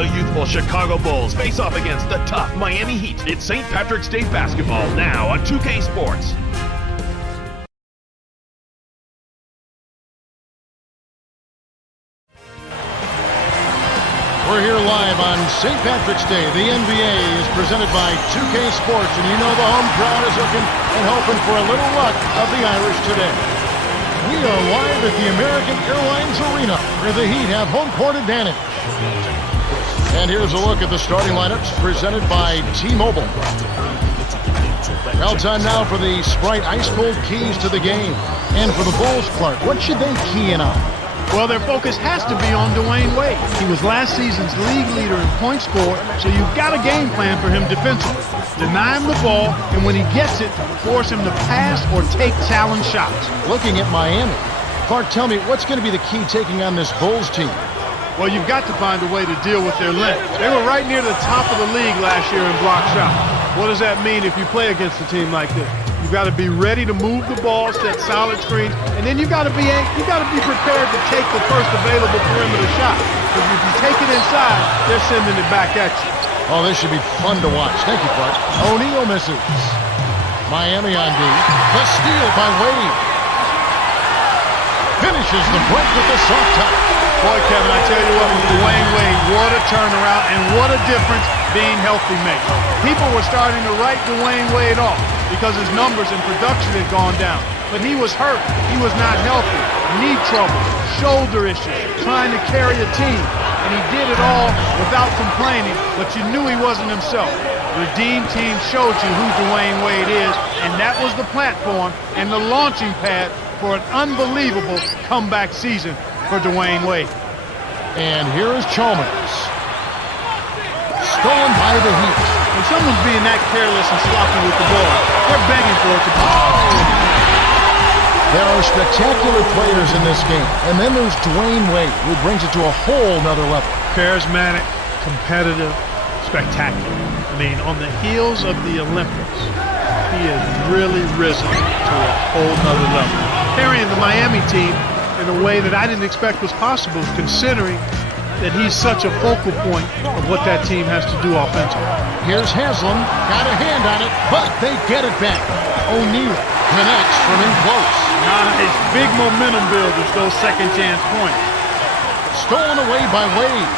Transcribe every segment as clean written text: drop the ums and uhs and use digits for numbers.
The youthful Chicago Bulls face off against the tough Miami Heat. It's St. Patrick's Day basketball now on 2K Sports. We're here live on St. Patrick's Day. The NBA is presented by 2K Sports, and you know the home crowd is looking and hoping for a little luck of the Irish today. We are live at the American Airlines Arena, where the Heat have home court advantage. And here's a look at the starting lineups presented by T-Mobile. Well, time now for the Sprite Ice Cold Keys to the game. And for the Bulls, Clark, what should they key in on? Well, their focus has to be on Dwayne Wade. He was last season's league leader in points scored, so you've got a game plan for him defensively. Deny him the ball, and when he gets it, force him to pass or take challenge shots. Looking at Miami, Clark, tell me, what's going to be the key taking on this Bulls team? Well, you've got to find a way to deal with their length. They were right near the top of the league last year in block shots. What does that mean if you play against a team like this? You've got to be ready to move the ball, set solid screens, and then you've got to be prepared to take the first available perimeter shot. Because if you take it inside, they're sending it back at you. Oh, this should be fun to watch. Thank you, Clark. O'Neal misses. Miami on D. The steal by Wade. Finishes the break with the soft touch. Boy, Kevin, I tell you what, Dwayne Wade, what a turnaround and what a difference being healthy makes. People were starting to write Dwayne Wade off because his numbers and production had gone down. But he was hurt. He was not healthy. Knee trouble, shoulder issues, trying to carry a team. And he did it all without complaining, but you knew he wasn't himself. The Redeem team showed you who Dwayne Wade is, and that was the platform and the launching pad for an unbelievable comeback season for Dwayne Wade. And here is Chalmers. Stolen by the Heat. When someone's being that careless and sloppy with the ball, they're begging for it to be. There are spectacular players in this game. And then there's Dwayne Wade, who brings it to a whole nother level. Charismatic, competitive, spectacular. I mean, on the heels of the Olympics, he has really risen to a whole nother level. Carrying the Miami team in a way that I didn't expect was possible, considering that he's such a focal point of what that team has to do offensively. Here's Haslam, got a hand on it, but they get it back. O'Neal connects from in close. Nice, big momentum builders, those second chance points. Stolen away by Wade.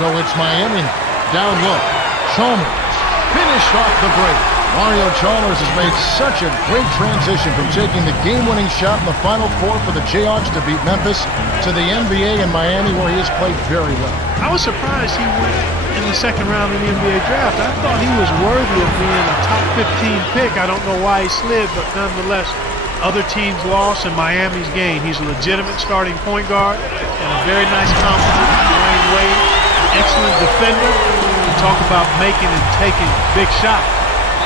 So it's Miami. Down low. Chalmers finished off the break. Mario Chalmers has made such a great transition from taking the game-winning shot in the Final Four for the Jayhawks to beat Memphis to the NBA in Miami, where he has played very well. I was surprised he went in the second round of the NBA draft. I thought he was worthy of being a top 15 pick. I don't know why he slid, but nonetheless, other teams lost and Miami's gained. He's a legitimate starting point guard and a very nice compliment to Dwayne Wade. Excellent defender. We talk about making and taking big shots.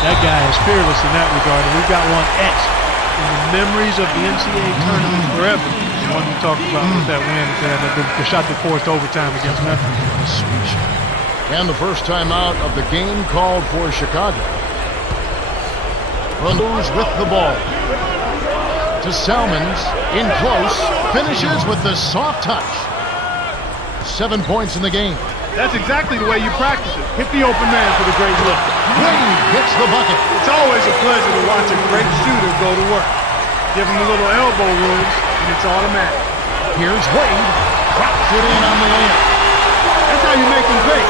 That guy is fearless in that regard, and we've got one etched in the memories of the NCAA tournament forever. The one we talked about with that win, the shot that forced overtime against Memphis. Sweet shot. And the first time out of the game called for Chicago. Rundles with the ball. To Salmons, in close, finishes with the soft touch. 7 points in the game. That's exactly the way you practice it. Hit the open man for the great look. Wade hits the bucket. It's always a pleasure to watch a great shooter go to work. Give him a little elbow room, and it's automatic. Here's Wade. Drops it in on the layup. That's how you make them great.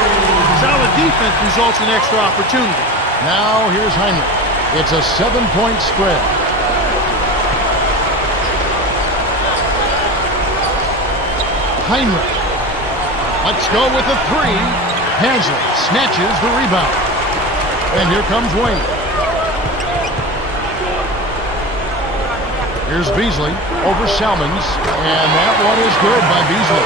Solid defense results in extra opportunity. Now here's Heinrich. It's a 7-point spread. Heinrich. Let's go with the three. Haslem snatches the rebound. And here comes Wade. Here's Beasley over Salmons. And that one is good by Beasley.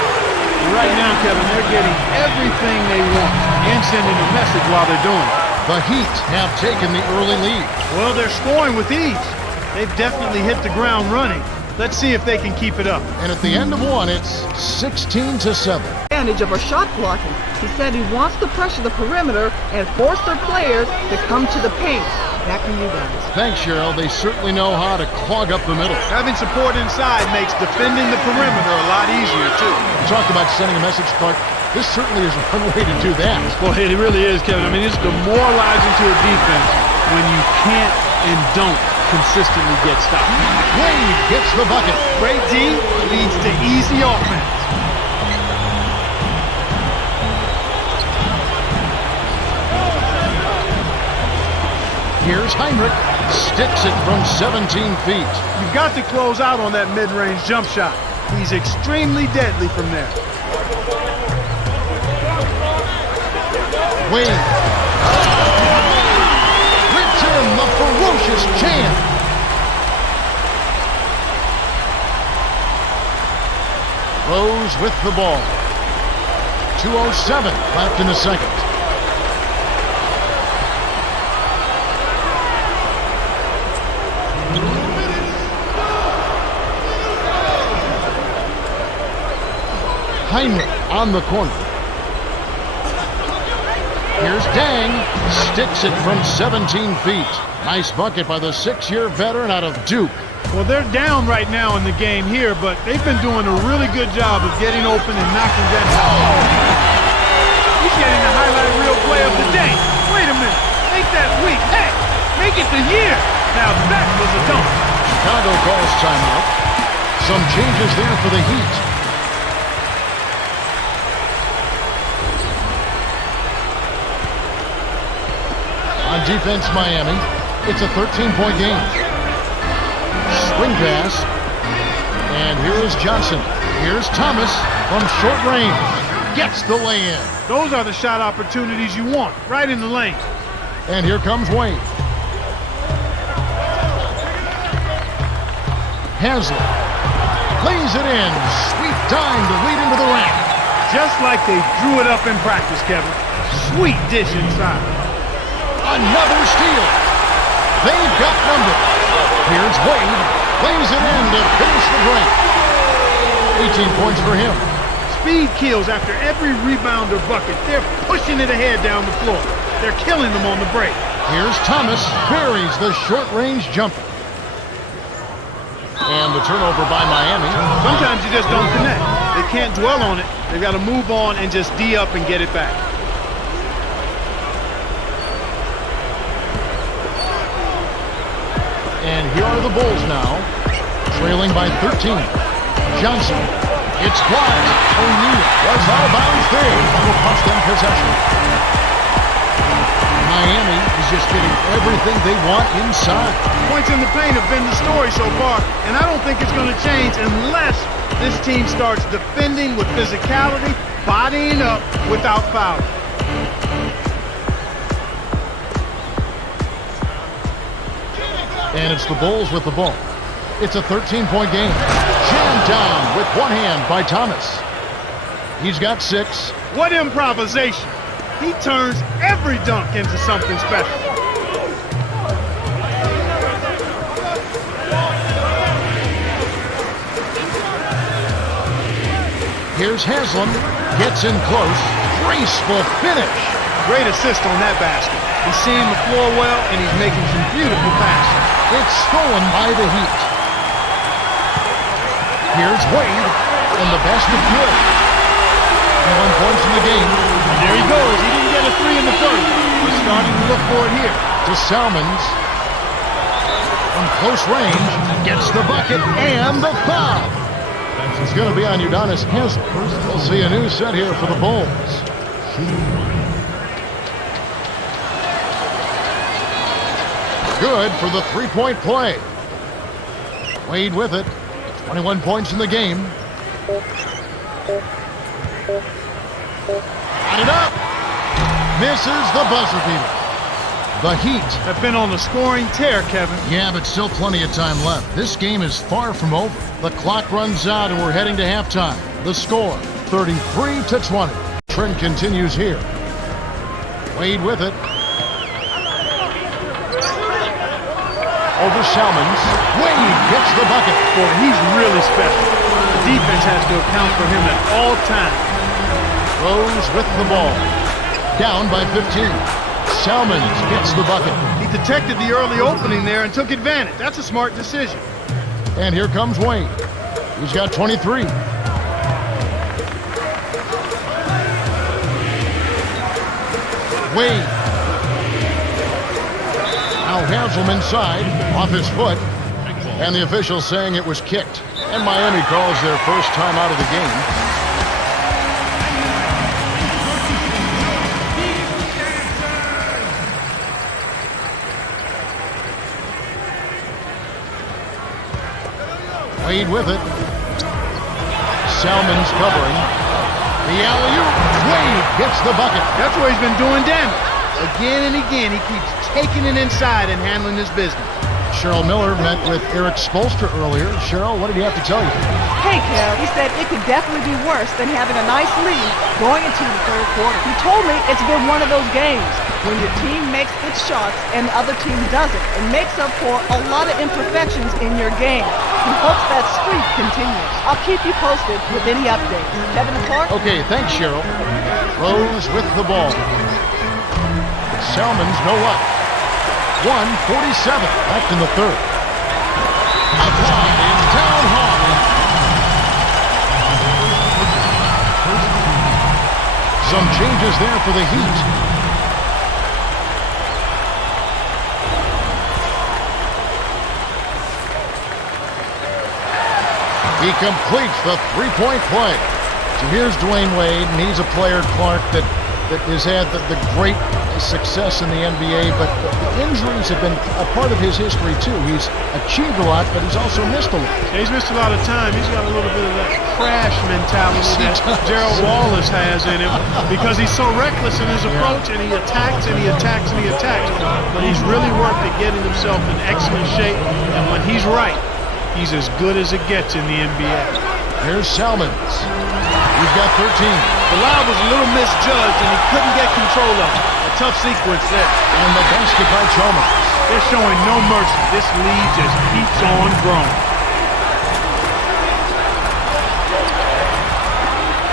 Right now, Kevin, they're getting everything they want and sending a message while they're doing it. The Heat have taken the early lead. Well, they're scoring with ease. They've definitely hit the ground running. Let's see if they can keep it up. And at the end of one, it's 16-7. Advantage of our shot blocking. He said he wants to pressure the perimeter and force their players to come to the paint. Back to you guys. Thanks, Cheryl. They certainly know how to clog up the middle. Having support inside makes defending the perimeter a lot easier, too. We talked about sending a message, Clark. This certainly is one way to do that. Well, it really is, Kevin. I mean, it's demoralizing to a defense when you can't and don't consistently get stopped. Wade gets the bucket. Great D leads to easy offense. Here's Heinrich. Sticks it from 17 feet. You've got to close out on that mid-range jump shot. He's extremely deadly from there. Wade. Rips in the ferocious champ. Rose with the ball. 2:07 left in the second. Heinrich on the corner. Here's Dang. Sticks it from 17 feet. Nice bucket by the 6-year veteran out of Duke. Well, they're down right now in the game here, but they've been doing a really good job of getting open and knocking that out. He's getting the highlight reel play of the day. Wait a minute. Make that week. Heck, make it the year. Now that was a dunk. Chicago calls timeout. Some changes there for the Heat. On defense, Miami. It's a 13-point game. Swing pass. And here is Johnson. Here's Thomas from short range. Gets the lay-in. Those are the shot opportunities you want, right in the lane. And here comes Wade. Haslem lays it in. Sweet dime to lead into the rack. Just like they drew it up in practice, Kevin. Sweet dish inside. Another steal. They've got number. Here's Wade. Lays it in to finish the break. 18 points for him. Speed kills after every rebound or bucket. They're pushing it ahead down the floor. They're killing them on the break. Here's Thomas. Buries the short-range jumper. And the turnover by Miami. Sometimes you just don't connect. They can't dwell on it. They've got to move on and just D up and get it back. And here are the Bulls now, trailing by 13. Johnson, it's blocked. O'Neal was out of bounds there. Will cost them possession. Miami is just getting everything they want inside. Points in the paint have been the story so far, and I don't think it's going to change unless this team starts defending with physicality, bodying up without fouling. And it's the Bulls with the ball. It's a 13-point game. Jammed down with one hand by Thomas. He's got 6. What improvisation. He turns every dunk into something special. Here's Haslem. Gets in close. Graceful finish. Great assist on that basket. He's seeing the floor well, and he's making some beautiful passes. It's stolen by the Heat. Here's Wade, and the basket good. 1 point in the game. And there he goes. He didn't get a 3 in the first. He's starting to look for it here. To Salmons. From close range, gets the bucket and the foul. It's going to be on Udonis Haslem. We'll see a new set here for the Bulls. Good for the 3-point play. Wade with it. 21 points in the game. Got it up. Misses the buzzer beater. The Heat have been on the scoring tear, Kevin. Yeah, but still plenty of time left. This game is far from over. The clock runs out and we're heading to halftime. The score, 33-20. Trend continues here. Wade with it. Over Salmons. Wade gets the bucket. Boy, he's really special. The defense has to account for him at all times. Rose with the ball. Down by 15. Salmons gets the bucket. He detected the early opening there and took advantage. That's a smart decision. And here comes Wade. He's got 23. Wade. Now Haslem inside, off his foot. And the officials saying it was kicked. And Miami calls their first time out of the game. Wade with it. Salmon's covering. The alley-oop. Wade gets the bucket. That's where he's been doing damage. Again and again, he keeps taking it inside and handling his business. Cheryl Miller met with Eric Spoelstra earlier. Cheryl, what did he have to tell you? Hey, Kev, he said it could definitely be worse than having a nice lead going into the third quarter. He told me it's been one of those games when your team makes its shots and the other team doesn't. It makes up for a lot of imperfections in your game. He hopes that streak continues. I'll keep you posted with any updates. Kevin and Clark? Okay, thanks, Cheryl. Rose with the ball. Salmon's no luck. 1:47 left in the third. Applied is down hard. Some changes there for the Heat. He completes the three-point play. So here's Dwayne Wade, and he's a player, Clark, that has had the great success in the NBA, but the injuries have been a part of his history, too. He's achieved a lot, but he's also missed a lot. Yeah, he's missed a lot of time. He's got a little bit of that crash mentality that Gerald Wallace has in him because he's so reckless in his approach, and he attacks and he attacks and he attacks. But he's really worked at getting himself in excellent shape, and when he's right, he's as good as it gets in the NBA. Here's Salmons. He's got 13. The lob was a little misjudged, and he couldn't get control of it. A tough sequence there. And the basket by Chalmers. They're showing no mercy. This lead just keeps on growing.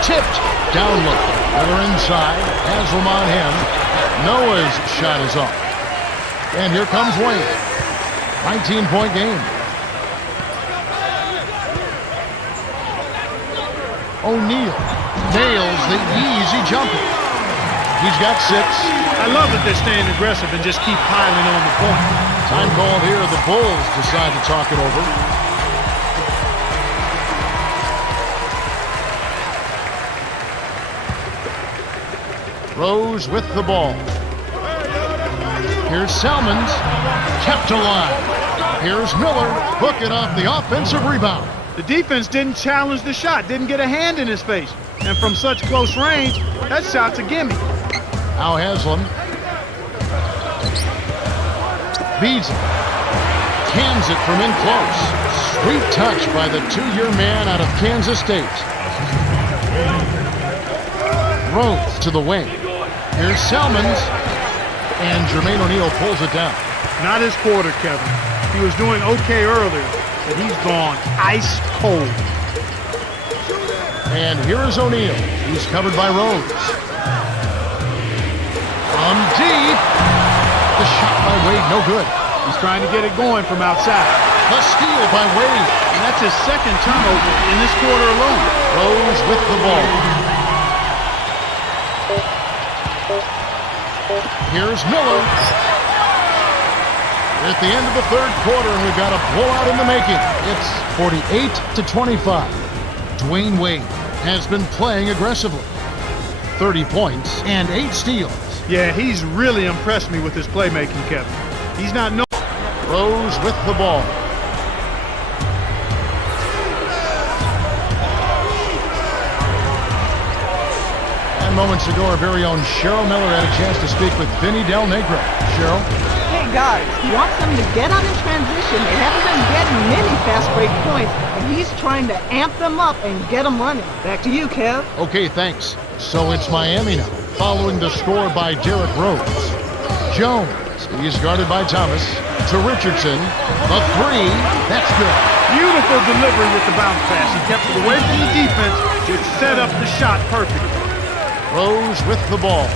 Tipped. Down look. Miller inside. Haslem on him. Noah's shot is off. And here comes Wade. 19-point game. O'Neal nails the easy jumper. He's got 6. I love that they're staying aggressive and just keep piling on the point. Time called here. The Bulls decide to talk it over. Rose with the ball. Here's Salmons. Kept alive. Here's Miller. Hook it off the offensive rebound. The defense didn't challenge the shot, didn't get a hand in his face. And from such close range, that shot's a gimme. Now Haslem. Beats it. Cans it from in close. Sweet touch by the 2-year man out of Kansas State. Rose to the wing. Here's Salmons. And Jermaine O'Neal pulls it down. Not his quarter, Kevin. He was doing okay earlier, but he's gone ice cold. And here is O'Neal. He's covered by Rose. From deep. The shot by Wade, no good. He's trying to get it going from outside. The steal by Wade. And that's his second turnover in this quarter alone. Rose with the ball. Here's Miller. We're at the end of the third quarter, and we've got a blowout in the making. It's 48-25. Dwayne Wade has been playing aggressively. 30 points and 8 steals. Yeah, he's really impressed me with his playmaking, Kevin. He's not no. Rose with the ball. And moments ago, our very own Cheryl Miller had a chance to speak with Vinny Del Negro. Cheryl? Hey, guys, he wants them to get out in transition. They haven't been getting many fast break points, and he's trying to amp them up and get them running. Back to you, Kev. Okay, thanks. So it's Miami now, following the score by Derrick Rose. Jones, he's guarded by Thomas. To Richardson, the 3, that's good. Beautiful delivery with the bounce pass. He kept it away from the defense, which set up the shot perfectly. Rose with the ball.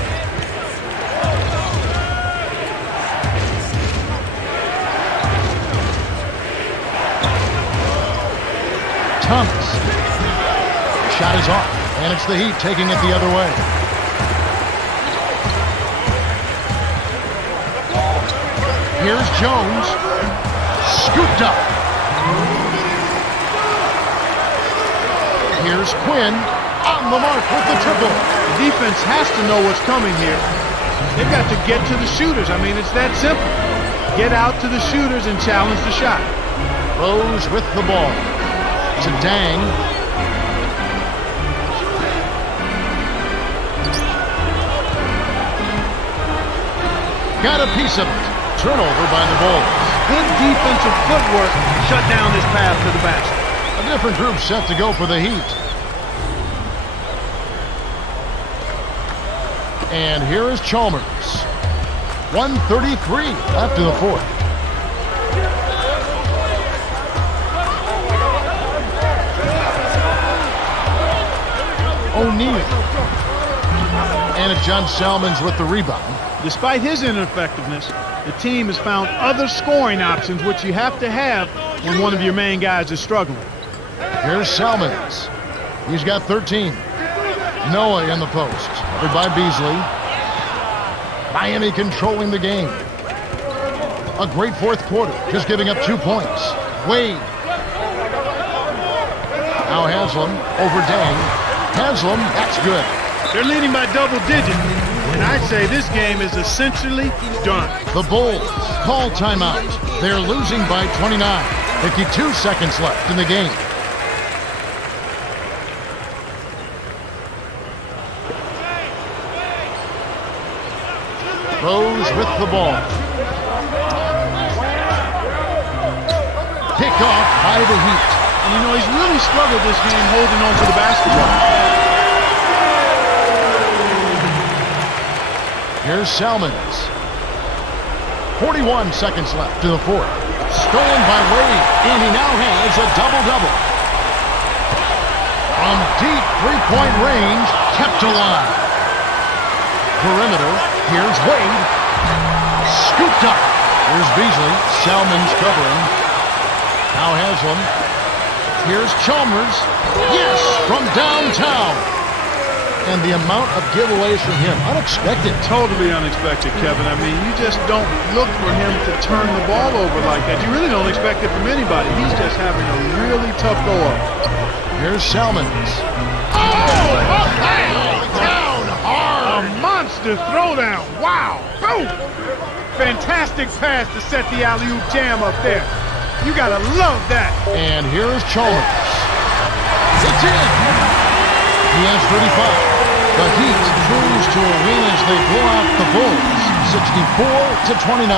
Thomas. Shot is off, and it's the Heat taking it the other way. Here's Jones. Scooped up. Here's Quinn. On the mark with the triple. The defense has to know what's coming here. They've got to get to the shooters. I mean, it's that simple. Get out to the shooters and challenge the shot. Rose with the ball. To Dang. Got a piece of it. Turnover by the Bulls. Good defensive footwork shut down this path to the basket. A different group set to go for the Heat. And here is Chalmers. 1:33 left in the fourth. O'Neal. And it's John Salmons with the rebound. Despite his ineffectiveness, the team has found other scoring options, which you have to have when one of your main guys is struggling. Here's Salmons. He's got 13. Noah in the post. Covered by Beasley. Miami controlling the game. A great fourth quarter, just giving up 2 points. Wade. Now Haslam over Dang. Haslam, that's good. They're leading by double digits, and I'd say this game is essentially done. The Bulls call timeout. They're losing by 29. 52 seconds left in the game. Rose with the ball. Pick off by the Heat. And you know, he's really struggled this game holding on to the basketball. Here's Salmons. 41 seconds left to the fourth. Stolen by Wade, and he now has a double-double. From deep three-point range, kept alive. Perimeter, here's Wade. Scooped up. Here's Beasley. Salmons covering. Now Haslam. Here's Chalmers. Yes, from downtown. And the amount of giveaways from him, unexpected. Totally unexpected, Kevin. I mean, you just don't look for him to turn the ball over like that. You really don't expect it from anybody. He's just having a really tough go-up. Here's Salmons. Oh, down hard. A monster throwdown. Wow. Boom. Fantastic pass to set the alley-oop jam up there. You got to love that. And here is Chalmers. It's in. He has 35. The Heat cruise to a win as they blow out the Bulls, 64-29.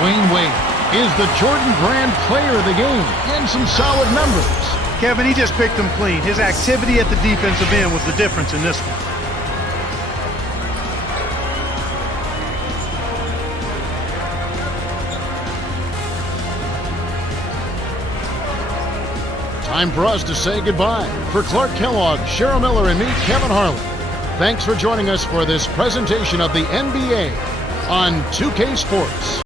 Dwayne Wade is the Jordan Brand player of the game, and some solid numbers. Kevin, he just picked them clean. His activity at the defensive end was the difference in this one. Time for us to say goodbye. For Clark Kellogg, Cheryl Miller, and me, Kevin Harlan, thanks for joining us for this presentation of the NBA on 2K Sports.